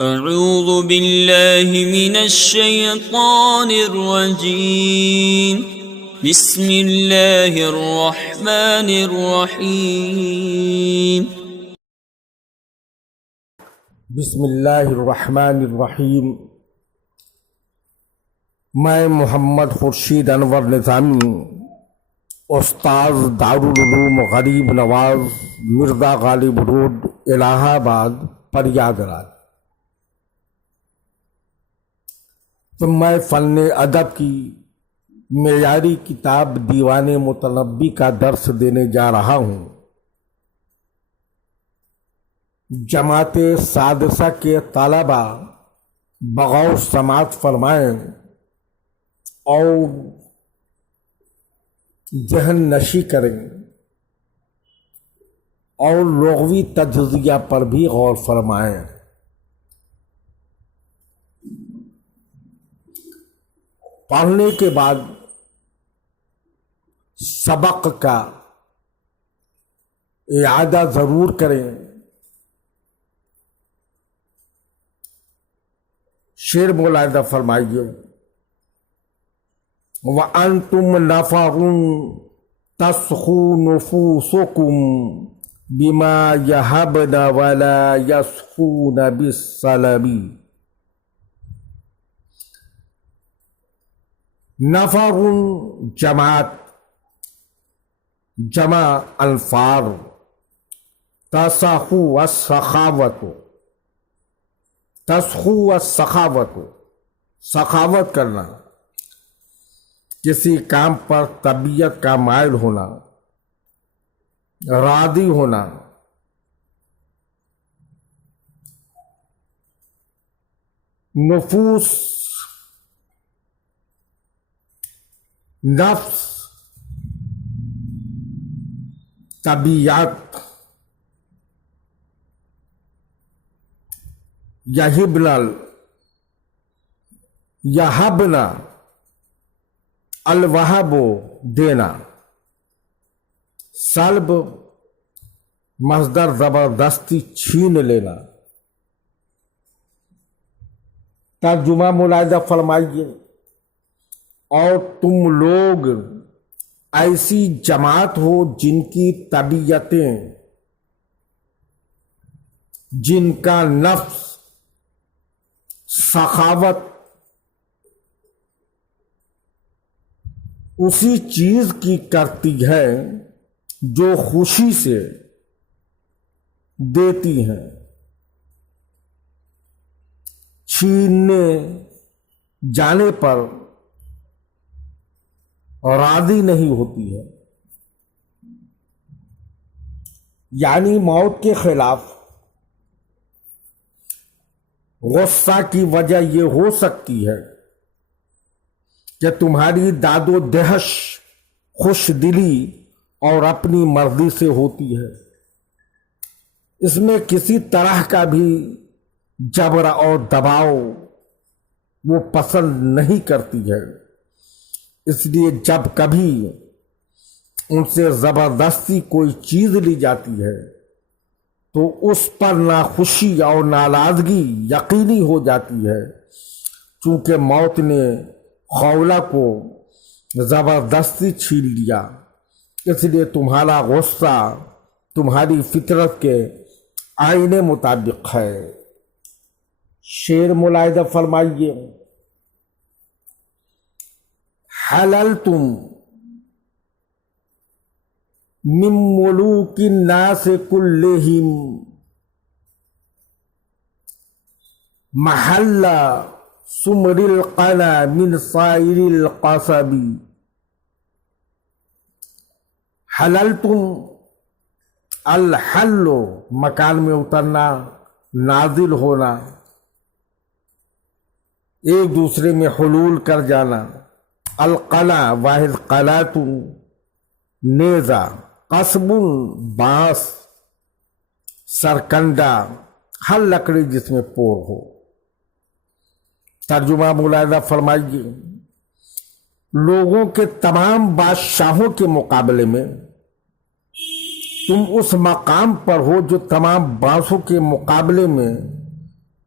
اعوذ باللہ من الشیطان الرجیم بسم اللہ الرحمن الرحیم بسم اللہ الرحمن الرحیم۔ میں محمد خورشید انور نظامی، استاذ دارالعلوم غریب نواز، مرزا غالب روڈ، الہ آباد، پریاگ راج۔ تو میں فن ادب کی معیاری کتاب دیوان متنبی کا درس دینے جا رہا ہوں۔ جماعت سادسہ کے طلباء بغور سماعت فرمائیں اور ذہن نشی کریں اور لغوی تجزیہ پر بھی غور فرمائیں۔ پڑھنے کے بعد سبق کا اعادہ ضرور کریں۔ شعر ملاحظہ فرمائیے۔ وَأَنْتُمْ نَفَرٌ تَسْخُو نُفُوسُكُمْ بِمَا يَهَبْنَ وَلَا يَسْخُونَ بِالسَّلَبِ۔ نفر جماعت، جمع انفار، تسخو السخاوت، تسخو السخاوت، سخاوت کرنا، کسی کام پر طبیعت کا مائل ہونا، راضی ہونا۔ نفوس، نفس، طبیعت، یہبنا، الوہب دینا، سلب مصدر زبردستی چھین لینا۔ ترجمہ ملاحظہ فرمائیے۔ اور تم لوگ ایسی جماعت ہو جن کی طبیعتیں، جن کا نفس سخاوت اسی چیز کی کرتی ہے جو خوشی سے دیتی ہیں، چھیننے جانے پر راضی نہیں ہوتی ہے۔ یعنی موت کے خلاف غصہ کی وجہ یہ ہو سکتی ہے کہ تمہاری داد و دہش خوش دلی اور اپنی مرضی سے ہوتی ہے، اس میں کسی طرح کا بھی جبر اور دباؤ وہ پسند نہیں کرتی ہے۔ اس لیے جب کبھی ان سے زبردستی کوئی چیز لی جاتی ہے تو اس پر ناخوشی اور ناراضگی یقینی ہو جاتی ہے، چونکہ موت نے خولہ کو زبردستی چھین لیا، اس لیے تمہارا غصہ تمہاری فطرت کے آئین مطابق ہے۔ شعر ملاحظہ فرمائیے۔ حللتم من ملوک الناس کلہم محل سمر القنا من سائر القصب۔ حللتم، الحل مکان میں اترنا، نازل ہونا، ایک دوسرے میں حلول کر جانا۔ القلع واحد قلعۃ نیزہ، قصب بانس، سرکنڈا ہر لکڑی جس میں پور ہو۔ ترجمہ ملاحظہ فرمائیے۔ لوگوں کے تمام بادشاہوں کے مقابلے میں تم اس مقام پر ہو جو تمام بانسوں کے مقابلے میں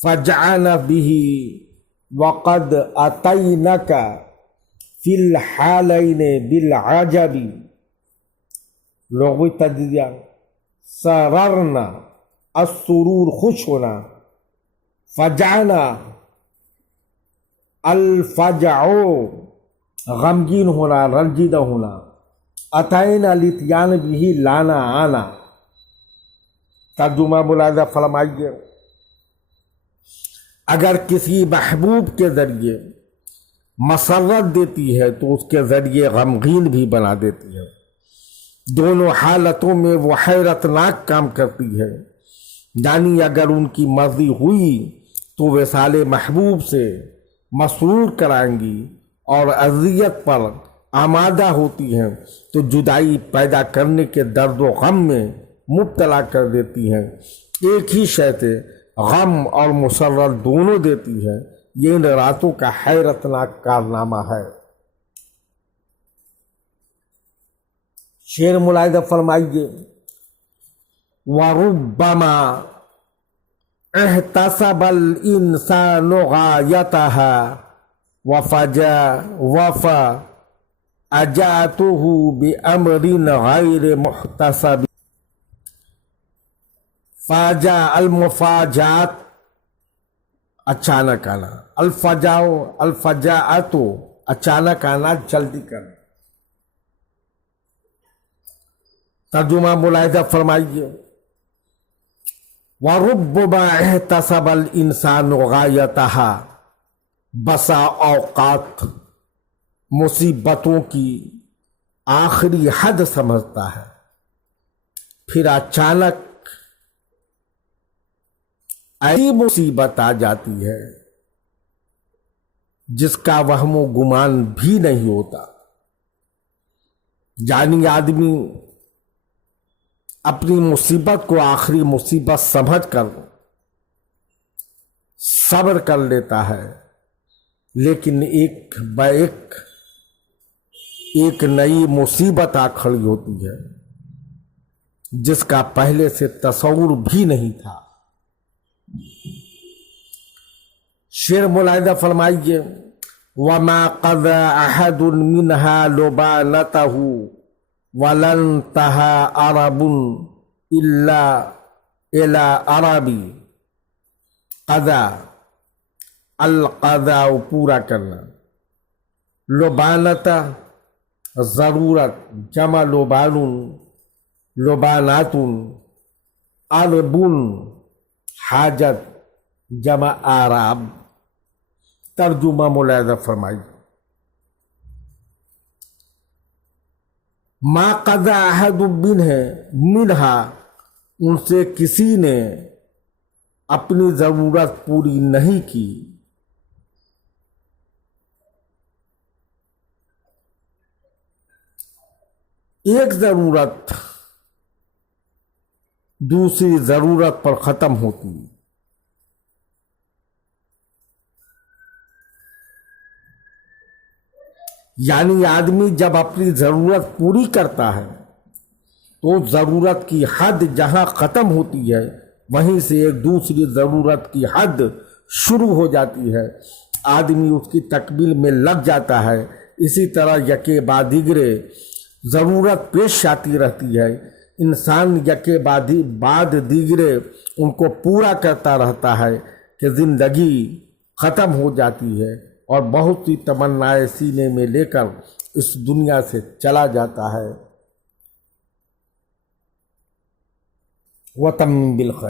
فجعنا به وقد اتینک فی الحالین بالعجب. لغوی تجزیہ: سررنا السرور، خوش ہونا، فجعنا الفجع غمگین ہونا، رنجیدہ ہونا، اتینا الاتیان بھی لانا آنا. ترجمہ ملاحظہ فرمائیے، اگر کسی محبوب کے ذریعے مسرت دیتی ہے تو اس کے ذریعے غمگین بھی بنا دیتی ہے. دونوں حالتوں میں وہ حیرت ناک کام کرتی ہے. یعنی اگر ان کی مرضی ہوئی تو وصال محبوب سے مسرور کرائیں گی، اور اذیت پر آمادہ ہوتی ہیں تو جدائی پیدا کرنے کے درد و غم میں مبتلا کر دیتی ہیں. ایک ہی شے سے غم اور مسرت دونوں دیتی ہے. یہ ان راتوں کا حیرت ناک کارنامہ ہے. شعر ملاحظہ فرمائیے، وَرُبَّمَا احْتَسَبَ الْإِنسَانُ غَایَتَهَا وَفَجَأَتْهُ بِأَمْرٍ غَيْرِ مُحْتَسَبٍ. فاجا المفاجات، اچانک آنا، الفجاءت اچانک آنا، جلدی کرنا. ترجمہ ملاحظہ فرمائیے، وَرُبَّمَا احْتَسَبَ الْإِنسَانُ غَایَتَهَا، بسا اوقات مصیبتوں کی آخری حد سمجھتا ہے، پھر اچانک ایسی مصیبت آ جاتی ہے جس کا وہم و گمان بھی نہیں ہوتا. یعنی آدمی اپنی مصیبت کو آخری مصیبت سمجھ کر صبر کر لیتا ہے، لیکن ایک نئی مصیبت آ کھڑی ہوتی ہے جس کا پہلے سے تصور بھی نہیں تھا. شعر ملاحظہ فرمائیے، وَمَا قَضَى أَحَدٌ مِّنْهَا لُبَانَتَهُ وَلَنْ تَهَا عَرَبٌ إِلَّا إِلَىٰ عَرَبِ. قضا، القضاء پورا کرنا، لبانتا ضرورت، جمع لبان، لبانات، عرب حاجت، جمع آراب. ترجمہ ملاحظہ فرمائیے، ما قضا احد منہا، ان سے کسی نے اپنی ضرورت پوری نہیں کی. ایک ضرورت دوسری ضرورت پر ختم ہوتی ہے. یعنی آدمی جب اپنی ضرورت پوری کرتا ہے تو ضرورت کی حد جہاں ختم ہوتی ہے وہیں سے ایک دوسری ضرورت کی حد شروع ہو جاتی ہے. آدمی اس کی تکمیل میں لگ جاتا ہے. اسی طرح یکے بعد دیگرے ضرورت پیش آتی رہتی ہے. انسان یکے بعد دیگرے ان کو پورا کرتا رہتا ہے کہ زندگی ختم ہو جاتی ہے اور بہت سی تمنائیں سینے میں لے کر اس دنیا سے چلا جاتا ہے. وَتَمِّمْ بِالْخَيْرِ.